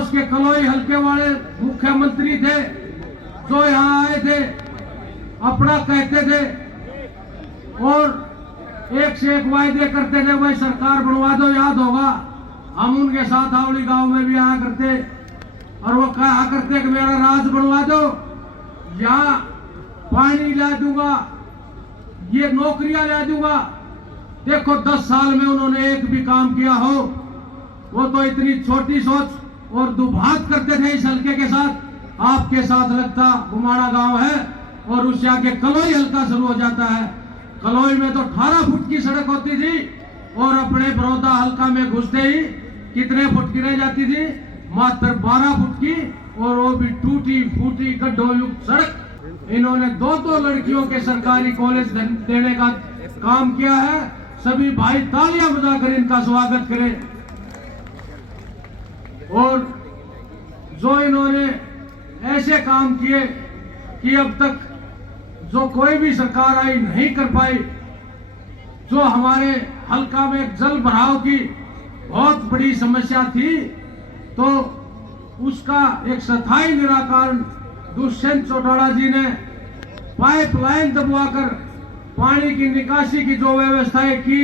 पड़ोस के कलोई हल्के वाले मुख्यमंत्री थे जो यहाँ आए थे, अपना कहते थे और एक से एक वायदे करते थे, भाई सरकार बनवा दो। याद होगा हम उनके साथ हावड़ी गांव में भी आया करते और वो कहा करते कि मेरा राज बनवा दो, यहाँ पानी ला दूंगा, ये नौकरियां ला दूंगा। देखो 10 साल में उन्होंने एक भी काम किया हो? वो तो इतनी छोटी सोच और दुभात करते थे इस हल्के के साथ। आपके साथ लगता गुमाड़ा गांव है और उससे आगे कलोई हल्का शुरू हो जाता है। कलोई में तो 18 फुट की सड़क होती थी और अपने बड़ौदा हल्का में घुसते ही कितने फुट की रह जाती थी? मात्र 12 फुट की, और वो भी टूटी फूटी गड्ढों युक्त सड़क। इन्होंने 2 लड़कियों के सरकारी कॉलेज देने का काम किया है। सभी भाई तालियां बजाकर इनका स्वागत करें। और जो इन्होंने ऐसे काम किए कि अब तक जो कोई भी सरकार आई नहीं कर पाई। जो हमारे हल्का में जल भराव की बहुत बड़ी समस्या थी, तो उसका एक स्थायी निराकरण दुष्यंत चौटाला जी ने पाइपलाइन दबवाकर पानी की निकासी की जो व्यवस्थाएं की,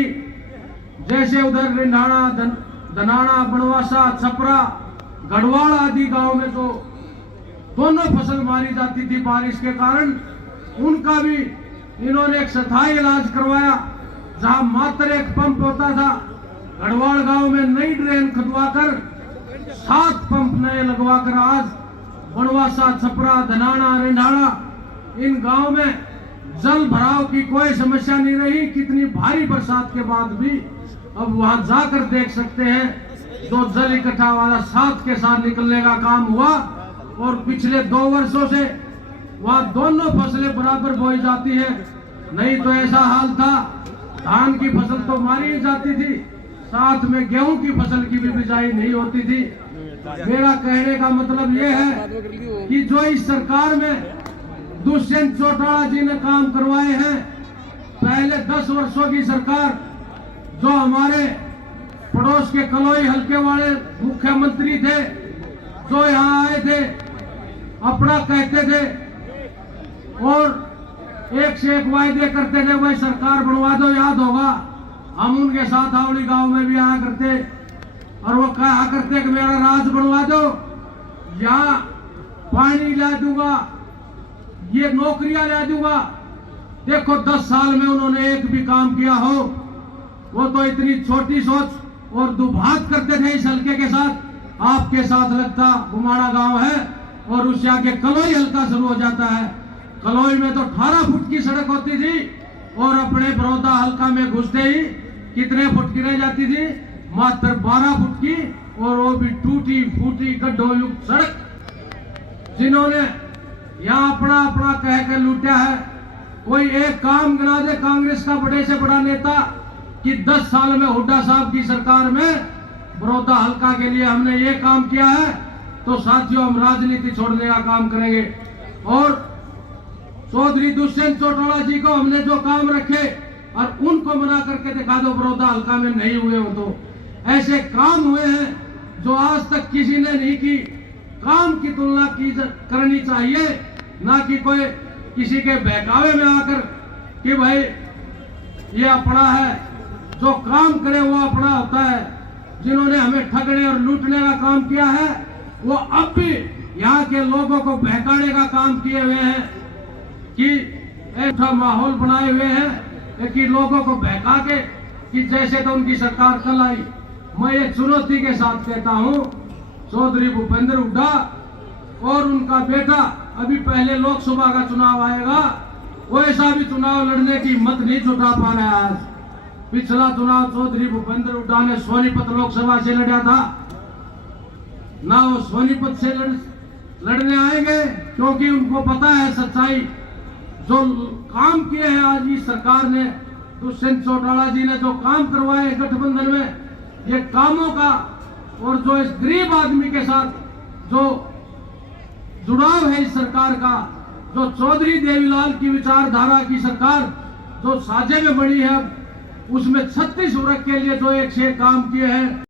जैसे उधर रिंढाणा, धनाना, बनवासा, छपरा, गढ़वाड़ा आदि गांव में जो दोनों फसल मारी जाती थी बारिश के कारण, उनका भी इन्होंने एक स्थायी इलाज करवाया। जहां मात्र एक पंप होता था, गढ़वाड़ गांव में नई ड्रेन खुदवाकर 7 पंप नए लगवाकर आज बनवासा, छपरा, धनाना, रिंढाणा इन गांव में जल भराव की कोई समस्या नहीं रही। कितनी भारी बरसात के बाद भी अब वहां जाकर देख सकते हैं जो जल इकट्ठा वाला साथ के साथ निकलने का काम हुआ। और पिछले 2 वर्षों से वहां दोनों फसलें बराबर बोई जाती है। नहीं तो ऐसा हाल था, धान की फसल तो मारी ही जाती थी, साथ में गेहूं की फसल की भी बिजाई नहीं होती थी। मेरा कहने का मतलब यह है कि जो इस सरकार में दुष्यंत चौटाला जी ने काम करवाए हैं, पहले 10 वर्षों की सरकार जो हमारे पड़ोस के कलोई हल्के वाले मुख्यमंत्री थे जो यहाँ आए थे, अपना कहते थे और एक से एक वायदे करते थे, भाई सरकार बनवा दो। याद होगा हम उनके साथ हावड़ी गांव में भी आया करते और वो कहा करते कि मेरा राज बनवा दो, यहाँ पानी ला दूंगा, ये नौकरियां ला दूंगा। देखो 10 साल में उन्होंने एक भी काम किया हो? वो तो इतनी छोटी सोच और दुभात करते थे इस हल्के के साथ। आपके साथ लगता गुमाड़ा गांव है और उससे आगे कलोई हल्का शुरू हो जाता है। कलोई में तो 18 फुट की सड़क होती थी और अपने बड़ौदा हल्का में घुसते ही कितने फुट की रह जाती थी? मात्र 12 फुट की, और वो भी टूटी फूटी गड्ढों युक्त सड़क। जिन्होंने यहाँ अपना अपना कहकर लूटा है। कोई एक काम गिना दे कांग्रेस का बड़े से बड़ा नेता कि 10 साल में हुड्डा साहब की सरकार में बड़ौदा हल्का के लिए हमने ये काम किया है, तो साथियों हम राजनीति छोड़ने का काम करेंगे। और चौधरी दुष्यंत चौटाला जी को हमने जो काम रखे और उनको मना करके दिखा दो बड़ौदा हल्का में नहीं हुए हो। तो ऐसे काम हुए हैं जो आज तक किसी ने नहीं की। काम की तुलना की करनी चाहिए, ना कि कोई किसी के बहकावे में आकर कि भाई ये अपना है। जो काम करे वो अपना होता है। जिन्होंने हमें ठगने और लूटने का काम किया है, वो अब भी यहाँ के लोगों को बहकाने का काम किए हुए हैं कि ऐसा माहौल बनाए हुए हैं कि लोगों को बहका के कि जैसे तो उनकी सरकार कल आई। मैं ये चुनौती के साथ कहता हूँ, चौधरी भूपेंद्र हुड्डा और उनका बेटा, अभी पहले लोकसभा का चुनाव आएगा, वो ऐसा भी चुनाव लड़ने की हिम्मत नहीं जुटा पा रहे हैं। आज पिछला चुनाव चौधरी भूपेंद्र हुड्डा ने सोनीपत लोकसभा से लड़ा था, ना वो सोनीपत से लड़ने आएंगे क्योंकि उनको पता है सच्चाई। जो काम किए हैं आज इस सरकार ने, दुष्यंत चौटाला जी ने जो काम करवाए गठबंधन में, ये कामों का और जो इस गरीब आदमी के साथ जो जुड़ाव है इस सरकार का, जो चौधरी देवीलाल की विचारधारा की सरकार जो साझे में बड़ी है, उसमें 36 वर्ग के लिए जो एक से काम किए हैं।